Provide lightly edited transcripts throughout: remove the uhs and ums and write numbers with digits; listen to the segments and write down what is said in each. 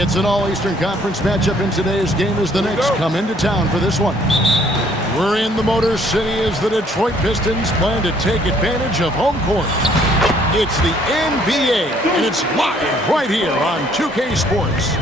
It's an all-Eastern Conference matchup in today's game as the Knicks come into town for this one. We're in the Motor City as the Detroit Pistons plan to take advantage of home court. It's the NBA, and it's live right here on 2K Sports.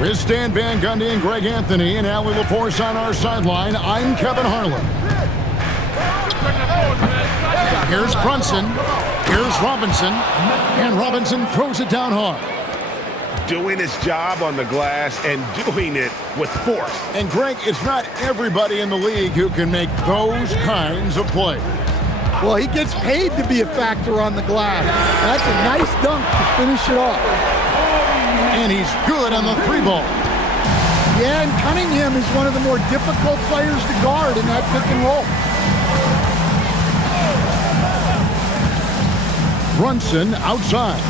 With Stan Van Gundy and Greg Anthony and Allie LaForce on our sideline, I'm Kevin Harlan. Here's Brunson. Here's Robinson. And Robinson throws it down hard. Doing his job on the glass and doing it with force. And Greg, it's not everybody in the league who can make those kinds of plays. Well, he gets paid to be a factor on the glass. That's a nice dunk to finish it off. And he's good on the three ball. Yeah, and Cunningham is one of the more difficult players to guard in that pick and roll. Brunson outside.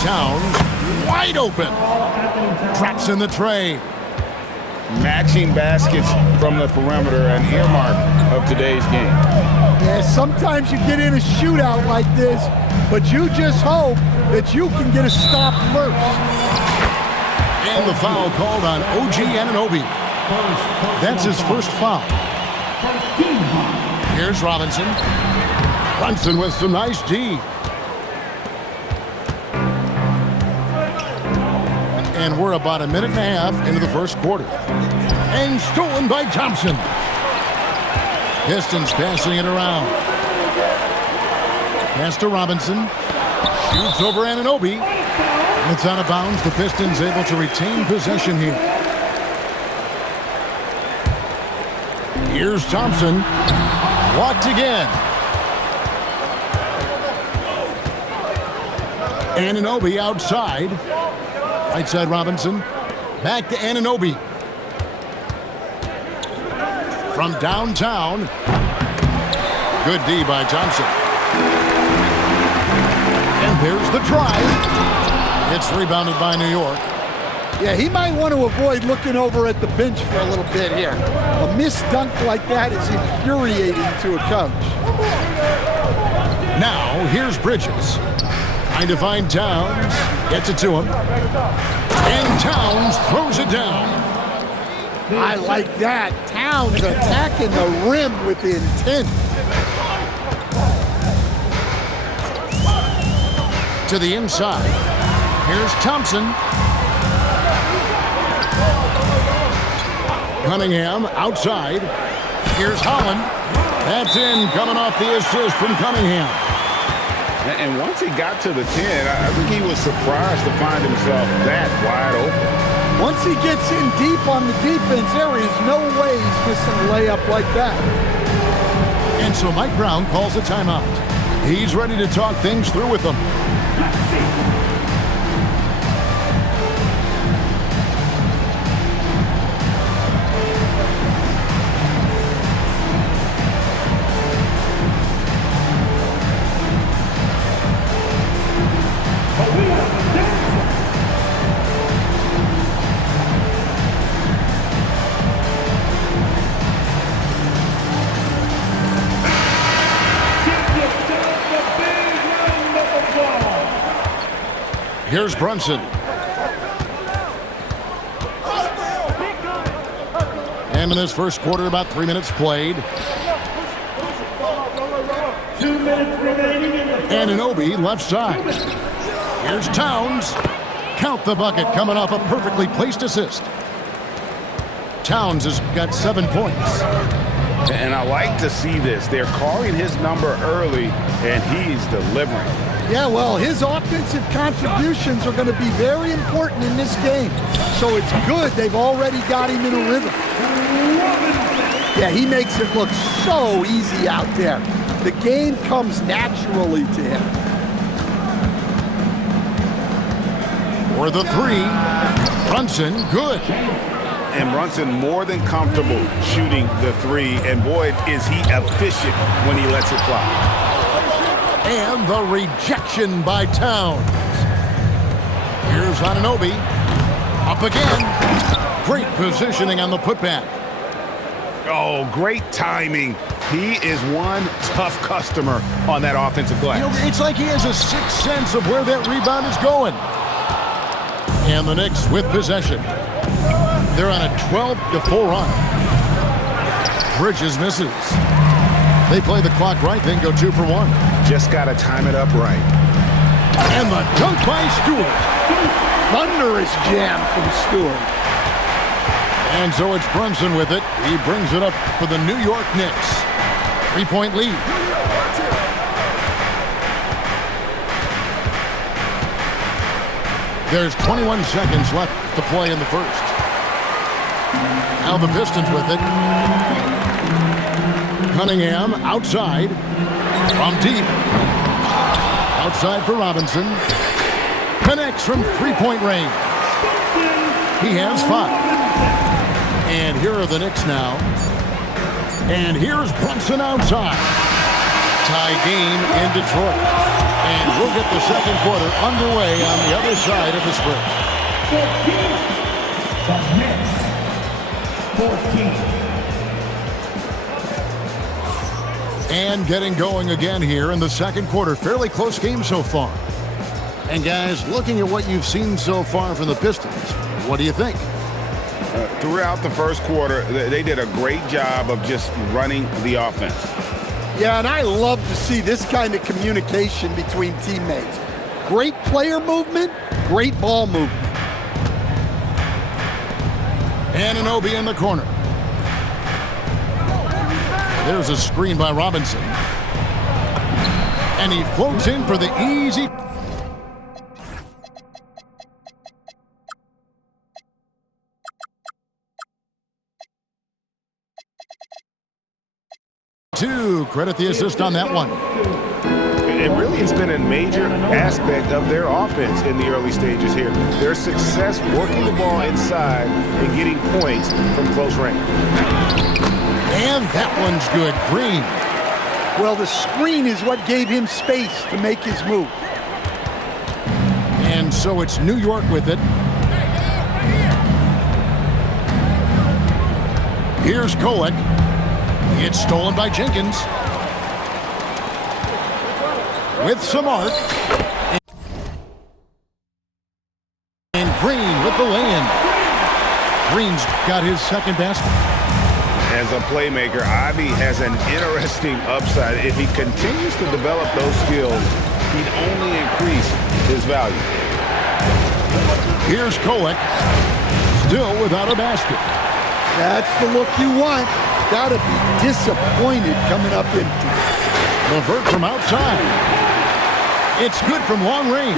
Towns wide open. Traps in the tray. Matching baskets from the perimeter, an earmark of today's game. Yeah, sometimes you get in a shootout like this, but you just hope that you can get a stop first. And the foul called on OG Anunoby. That's his first foul. Here's Robinson. Brunson with some nice D. And we're about a minute and a half into the first quarter. And stolen by Thompson. Pistons passing it around. Pass to Robinson. Shoots over Anunoby. And it's out of bounds. The Pistons able to retain possession here. Here's Thompson. Blocked again. Anunoby outside. Right side Robinson. Back to Anunoby. From downtown. Good D by Thompson. And there's the drive. It's rebounded by New York. Yeah, he might want to avoid looking over at the bench for a little bit here. A missed dunk like that is infuriating to a coach. Now, here's Bridges. Trying to find Towns. Gets it to him. And Towns throws it down. I like that. Towns attacking the rim with intent. To the inside. Here's Thompson. Cunningham outside. Here's Holland. That's in, coming off the assist from Cunningham. And once he got to the 10, I think he was surprised to find himself that wide open. Once he gets in deep on the defense, there is no way he's missing a layup like that. And so Mike Brown calls a timeout. He's ready to talk things through with them. Let's see. Here's Brunson. And in this first quarter, about 3 minutes played. 2 minutes remaining in the Anunoby left side. Here's Towns. Count the bucket coming off a perfectly placed assist. Towns has got 7 points. And I like to see this. They're calling his number early, and he's delivering. Yeah, well, his offensive contributions are going to be very important in this game. So it's good they've already got him in a rhythm. Yeah, he makes it look so easy out there. The game comes naturally to him. For the three, Brunson, good. And Brunson more than comfortable shooting the three. And boy, is he efficient when he lets it fly. And the rejection by Towns. Here's Anunoby. Up again. Great positioning on the putback. Oh, great timing. He is one tough customer on that offensive glass. You know, it's like he has a sixth sense of where that rebound is going. And the Knicks with possession. They're on a 12-4 run. Bridges misses. They play the clock right, then go 2 for 1. Just got to time it up right. And the dunk by Stewart. Thunderous jam from Stewart. And so it's Brunson with it. He brings it up for the New York Knicks. 3-point lead. There's 21 seconds left to play in the first. Now the Pistons with it. Cunningham outside. From deep. Outside for Robinson. Connects from three-point range. He has 5. And here are the Knicks now. And here's Brunson outside. Tie game in Detroit. And we'll get the second quarter underway on the other side of the spread. 14. And getting going again here in the second quarter. Fairly close game so far. And guys, looking at what you've seen so far from the Pistons, what do you think? Throughout the first quarter, they did a great job of just running the offense. Yeah, and I love to see this kind of communication between teammates. Great player movement, great ball movement. Anunoby in the corner. There's a screen by Robinson. And he floats in for the easy. Credit the assist on that one. It really has been a major aspect of their offense in the early stages here. Their success working the ball inside and getting points from close range. And that one's good. Green. Well, the screen is what gave him space to make his move. And so it's New York with it. Here's Kolek. It's stolen by Jenkins. With some arc. And Green with the lay-in. Green's got his second basket. As a playmaker, Ivy has an interesting upside. If he continues to develop those skills, he'd only increase his value. Here's Kolek. Still without a basket. That's the look you want. Gotta be disappointed coming up empty. LeVert from outside. It's good from long range.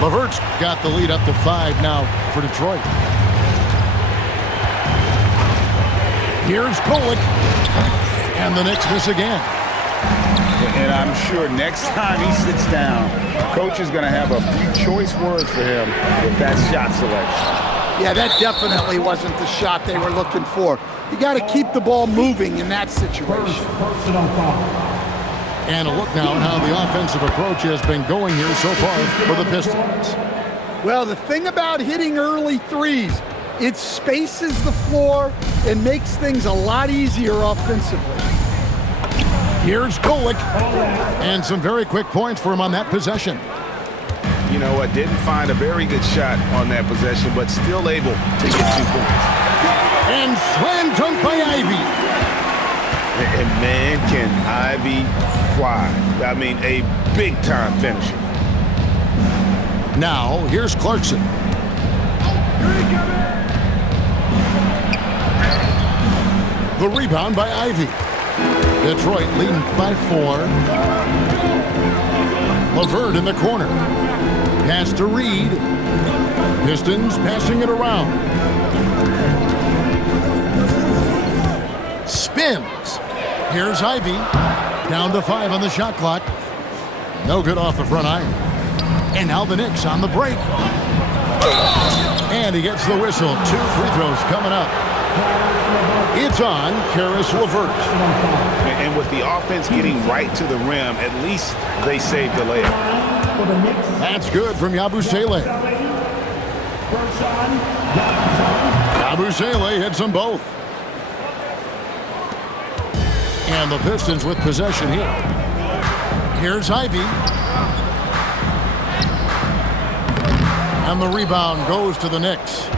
LeVert's got the lead up to 5 now for Detroit. Here's Kolek. And the Knicks miss again. And I'm sure next time he sits down, coach is going to have a few choice words for him with that shot selection. Yeah, that definitely wasn't the shot they were looking for. You got to keep the ball moving in that situation. Personal foul. And a look now at how the offensive approach has been going here so far for the Pistons. Well, the thing about hitting early threes, it spaces the floor and makes things a lot easier offensively. Here's Kolek. And some very quick points for him on that possession. You know what? Didn't find a very good shot on that possession, but still able to get 2 points. And slam dunk by Ivy. And man, can Ivy fly. I mean, a big-time finisher. Now, here's Clarkson. The rebound by Ivy. Detroit leading by 4. LeVert in the corner. Pass to Reed. Pistons passing it around. Spins. Here's Ivy. Down to 5 on the shot clock. No good off the front iron. And now the Knicks on the break. And he gets the whistle. 2 free throws coming up. It's on Caris LeVert. And with the offense getting right to the rim, at least they saved the layup. That's good from Yabusele. Yabusele hits them both. And the Pistons with possession here. Here's Ivy. And the rebound goes to the Knicks. 2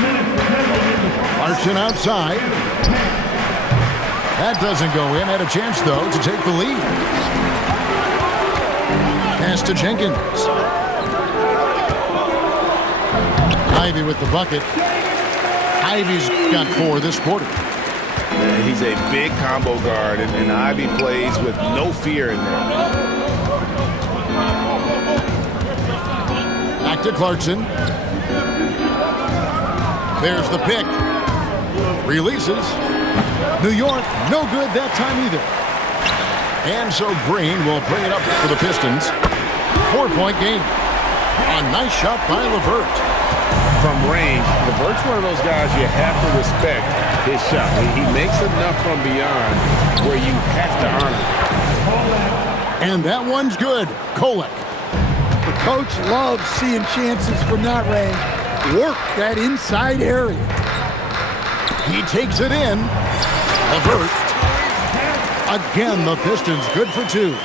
minutes remaining in the first. Clarkson outside. That doesn't go in. Had a chance, though, to take the lead. Pass to Jenkins. Ivy with the bucket. Ivy's got 4 this quarter. Yeah, he's a big combo guard, and Ivy plays with no fear in there. Back to Clarkson. There's the pick. Releases. New York, no good that time either. And so Green will bring it up for the Pistons. 4-point game. A nice shot by LeVert. From range, LeVert's one of those guys you have to respect his shot. He makes enough from beyond where you have to honor it. And that one's good. Kolek. The coach loves seeing chances from that range. Work that inside area. He takes it in. LeVert. Again, the Pistons good for 2.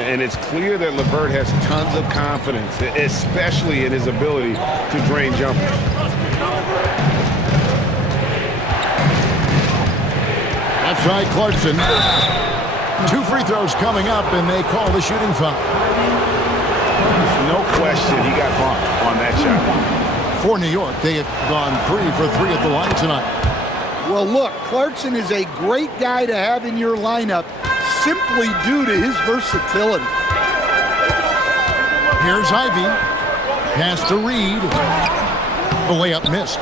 And it's clear that LeVert has tons of confidence, especially in his ability to drain jumpers. Left side, Clarkson. 2 free throws coming up, and they call the shooting foul. No question he got bumped on that shot. For New York, they have gone 3 for 3 at the line tonight. Well, look, Clarkson is a great guy to have in your lineup simply due to his versatility. Here's Ivy. Pass to Reed. The layup missed.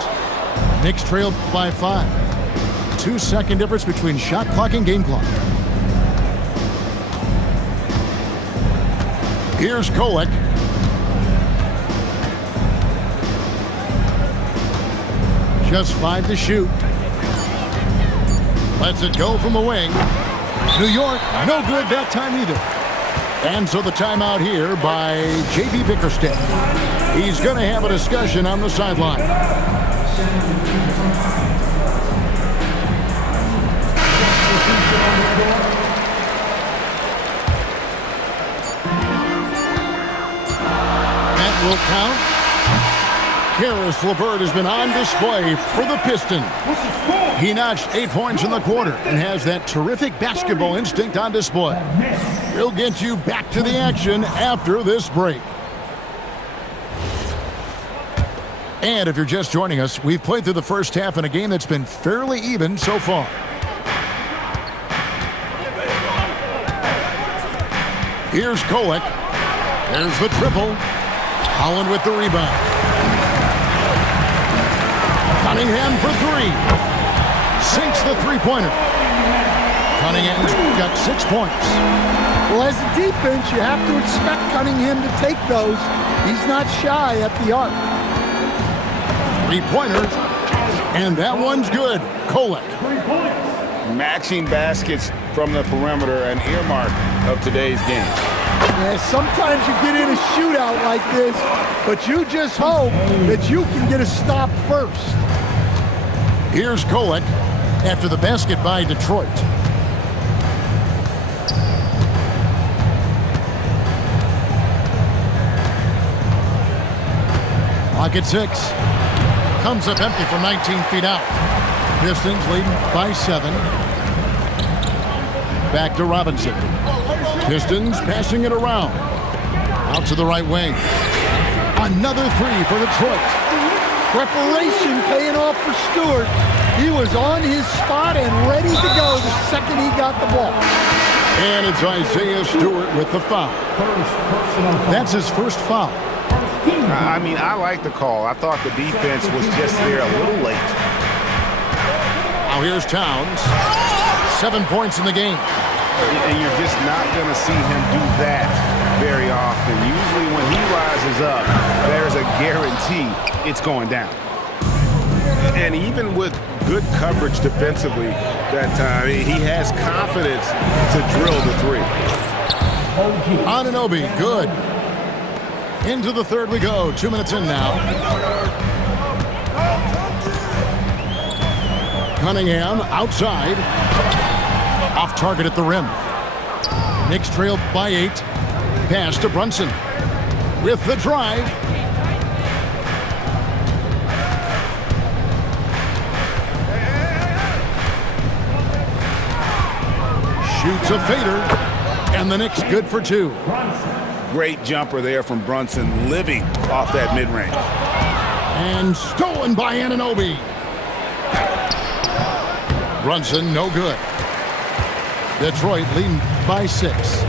Knicks trailed by 5. 2-second difference between shot clock and game clock. Here's Kolek. Just 5 to shoot. Lets it go from the wing. New York, no good that time either. And so the timeout here by J.B. Bickerstaff. He's going to have a discussion on the sideline. That will count. Caris LeVert has been on display for the Pistons. He notched 8 points in the quarter and has that terrific basketball instinct on display. We'll get you back to the action after this break. And if you're just joining us, we've played through the first half in a game that's been fairly even so far. Here's Kolek. There's the triple. Holland with the rebound. Cunningham for 3. Sinks the three-pointer. Cunningham's got 6 points. Well, as a defense, you have to expect Cunningham to take those. He's not shy at the arc. Three-pointer. And that one's good. Kolek. Matching baskets from the perimeter, an earmark of today's game. Yeah, sometimes you get in a shootout like this, but you just hope that you can get a stop first. Here's Kolek after the basket by Detroit. Clock at 6. Comes up empty from 19 feet out. Pistons leading by 7. Back to Robinson. Pistons passing it around. Out to the right wing. Another 3 for Detroit. Preparation paying off for Stewart. He was on his spot and ready to go the second he got the ball. And it's Isaiah Stewart with the foul. That's his first foul. I mean, I like the call. I thought the defense was just there a little late. Now here's Towns. 7 points in the game. And you're just not going to see him do that very often. Usually when he rises up, there's a guarantee it's going down. And even with good coverage defensively that time, he has confidence to drill the 3. Anunoby, good. Into the third we go. 2 minutes in now. Cunningham outside. Off target at the rim. Knicks trailed by 8. Pass to Brunson. With the drive. Shoots a fader, and the Knicks good for 2. Great jumper there from Brunson, living off that mid-range. And stolen by Anunoby. Brunson, no good. Detroit leading by 6.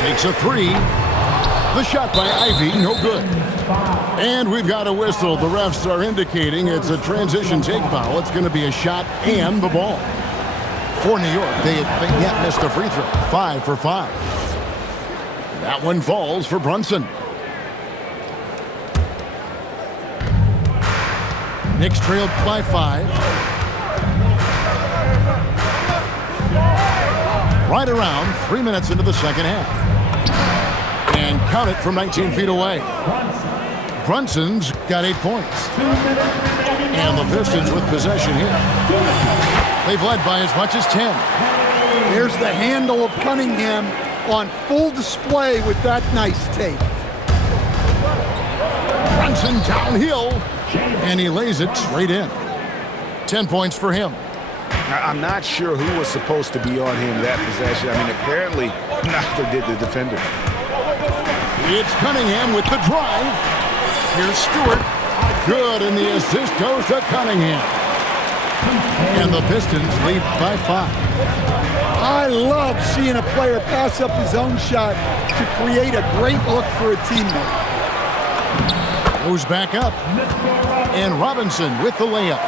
Takes a 3. The shot by Ivy, no good. And we've got a whistle. The refs are indicating it's a transition take foul. It's going to be a shot and the ball. For New York, they yet missed a free throw. 5 for 5. That one falls for Brunson. Knicks trailed by 5. Right around 3 minutes into the second half. And count it from 19 feet away. Brunson's got 8 points. And the Pistons with possession here. They've led by as much as 10. There's the handle of Cunningham on full display with that nice tape. Brunson downhill, and he lays it straight in. 10 points for him. I'm not sure who was supposed to be on him that possession. I mean, apparently neither did the defender. It's Cunningham with the drive. Here's Stewart. Good, and the assist goes to Cunningham. And the Pistons lead by 5. I love seeing a player pass up his own shot to create a great look for a teammate. Goes back up. And Robinson with the layup.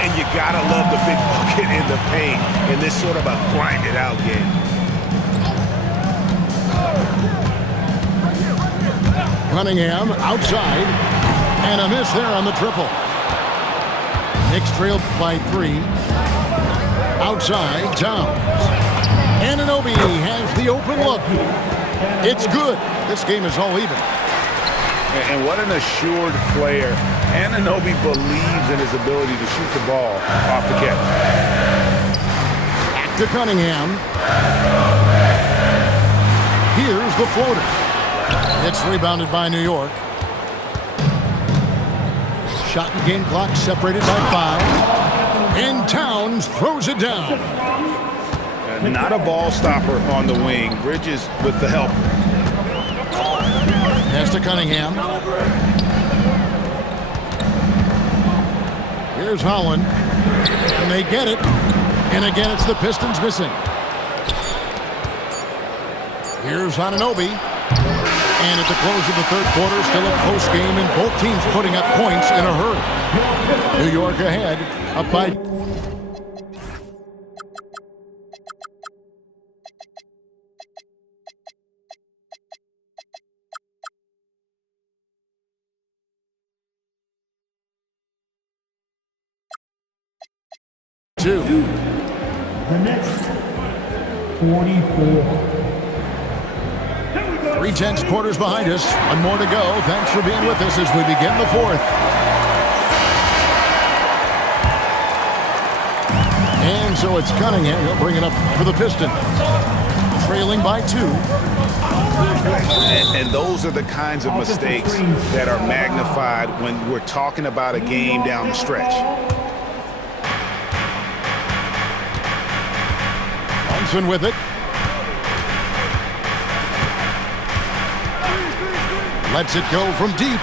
And you gotta love the big bucket in the paint in this sort of a grinded-out game. Cunningham outside, and a miss there on the triple. Knicks trailed by 3. Outside, Towns. Anunoby has the open look. It's good. This game is all even. And what an assured player. Anunoby believes in his ability to shoot the ball off the catch. Back to Cunningham. Here's the floater. It's rebounded by New York. Shot and game clock separated by 5. And Towns throws it down. Not a ball stopper on the wing. Bridges with the help. Pass to Cunningham. Here's Holland. And they get it. And again, it's the Pistons missing. Here's Anunoby. And at the close of the third quarter, still a close game, and both teams putting up points in a hurry. New York ahead, up by... two. The next 44. 3/10 quarters behind us. One more to go. Thanks for being with us as we begin the fourth. And so it's Cunningham. He'll bring it up for the Pistons. Trailing by 2. And those are the kinds of mistakes that are magnified when we're talking about a game down the stretch. Thompson with it. Lets it go from deep.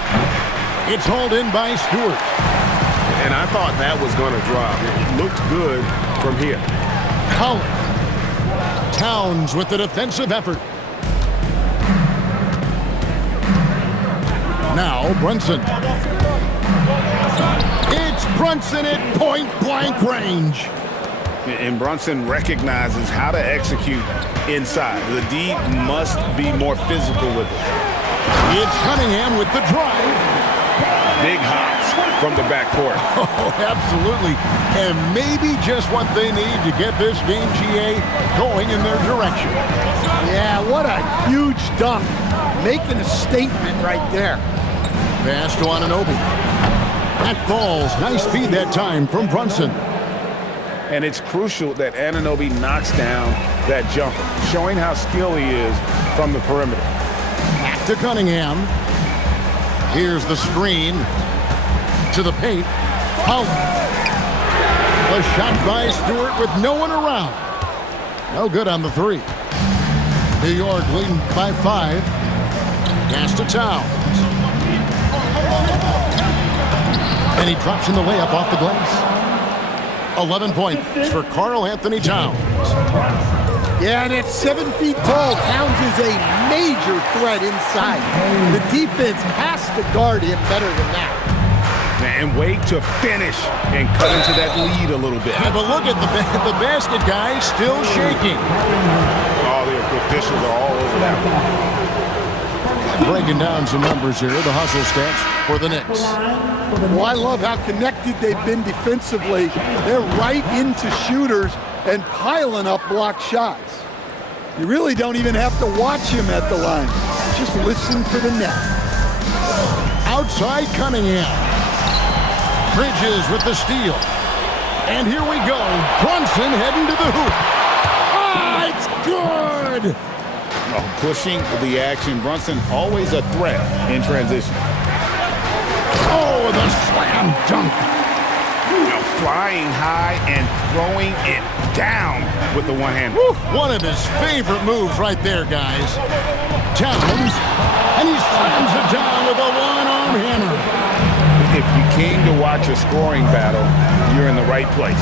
It's hauled in by Stewart. And I thought that was going to drop. It looked good from here. Holland. Towns with the defensive effort. Now Brunson. It's Brunson at point-blank range. And Brunson recognizes how to execute inside. The D must be more physical with it. It's Cunningham with the drive. Big hops from the backcourt. Oh, absolutely. And maybe just what they need to get this game, GA, going in their direction. Yeah, what a huge dunk. Making a statement right there. Pass to Anunoby. That falls. Nice feed that time from Brunson. And it's crucial that Anunoby knocks down that jumper, showing how skilled he is from the perimeter. Back to Cunningham. Here's the screen to the paint. Holland. A shot by Stewart with no one around. No good on the three. New York leading by 5. Pass to Towns. And he drops in the layup off the glass. 11 points for Karl Anthony Towns. Yeah, and at 7 feet tall, Towns is a major threat inside. The defense has to guard him better than that. And wait to finish and cut into that lead a little bit. Yeah, but look at the basket guy still shaking. All the officials are all over that. Breaking down some numbers here, the hustle stats for the Knicks. Well, I love how connected they've been defensively. They're right into shooters and piling up block shots. You really don't even have to watch him at the line. Just listen for the net. Outside Cunningham. Bridges with the steal. And here we go. Brunson heading to the hoop. Ah, it's good! Oh, pushing the action. Brunson always a threat in transition. Oh, the slam dunk. Now flying high and throwing it down with the one hand. Woo, one of his favorite moves right there, guys. Towns, and he slams it down with a one-arm hammer. If you came to watch a scoring battle, you're in the right place.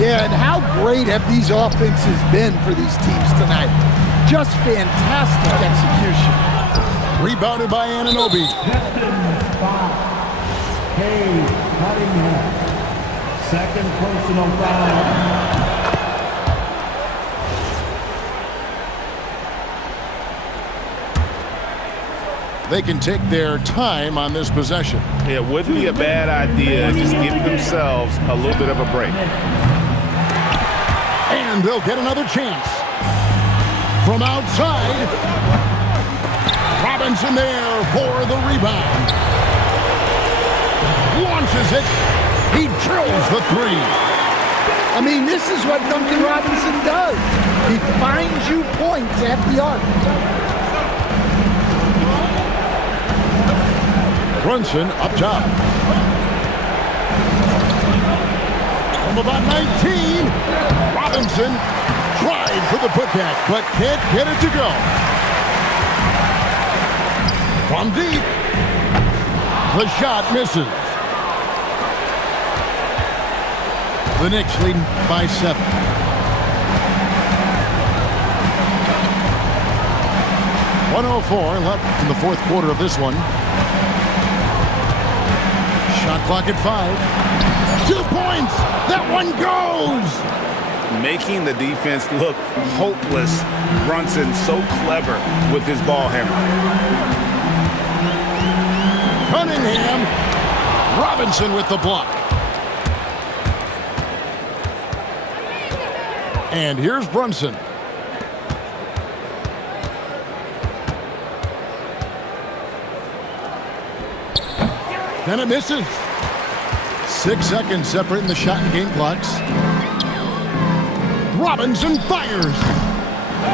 Yeah, and how great have these offenses been for these teams tonight? Just fantastic execution. Rebounded by Anunoby. Pistons 5. Cade Cunningham. Second personal foul. They can take their time on this possession. It wouldn't be a bad idea. Just give themselves a little bit of a break. And they'll get another chance. From outside, Robinson there for the rebound. Launches it. He drills the three. I mean, this is what Duncan Robinson does. He finds you points at the arc. Brunson up top. From about 19, Robinson tried for the putback, but can't get it to go. From deep, the shot misses. The Knicks leading by 7. .104 left in the fourth quarter of this one. Shot clock at 5. 2 points. That one goes. Making the defense look hopeless. Brunson so clever with his ball hammer. Cunningham. Robinson with the block. And here's Brunson. And it misses. 6 seconds separating the shot and game clocks. Robinson fires.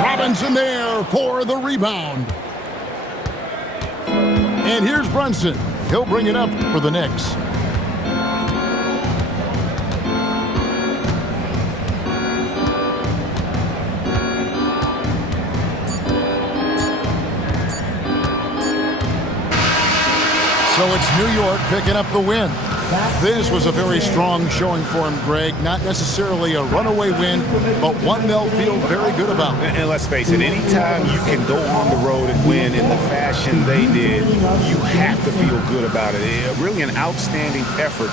Robinson there for the rebound. And here's Brunson. He'll bring it up for the Knicks. So it's New York picking up the win. This was a very strong showing for him, Greg. Not necessarily a runaway win, but one they'll feel very good about. And let's face it, anytime you can go on the road and win in the fashion they did, you have to feel good about it. Really an outstanding effort.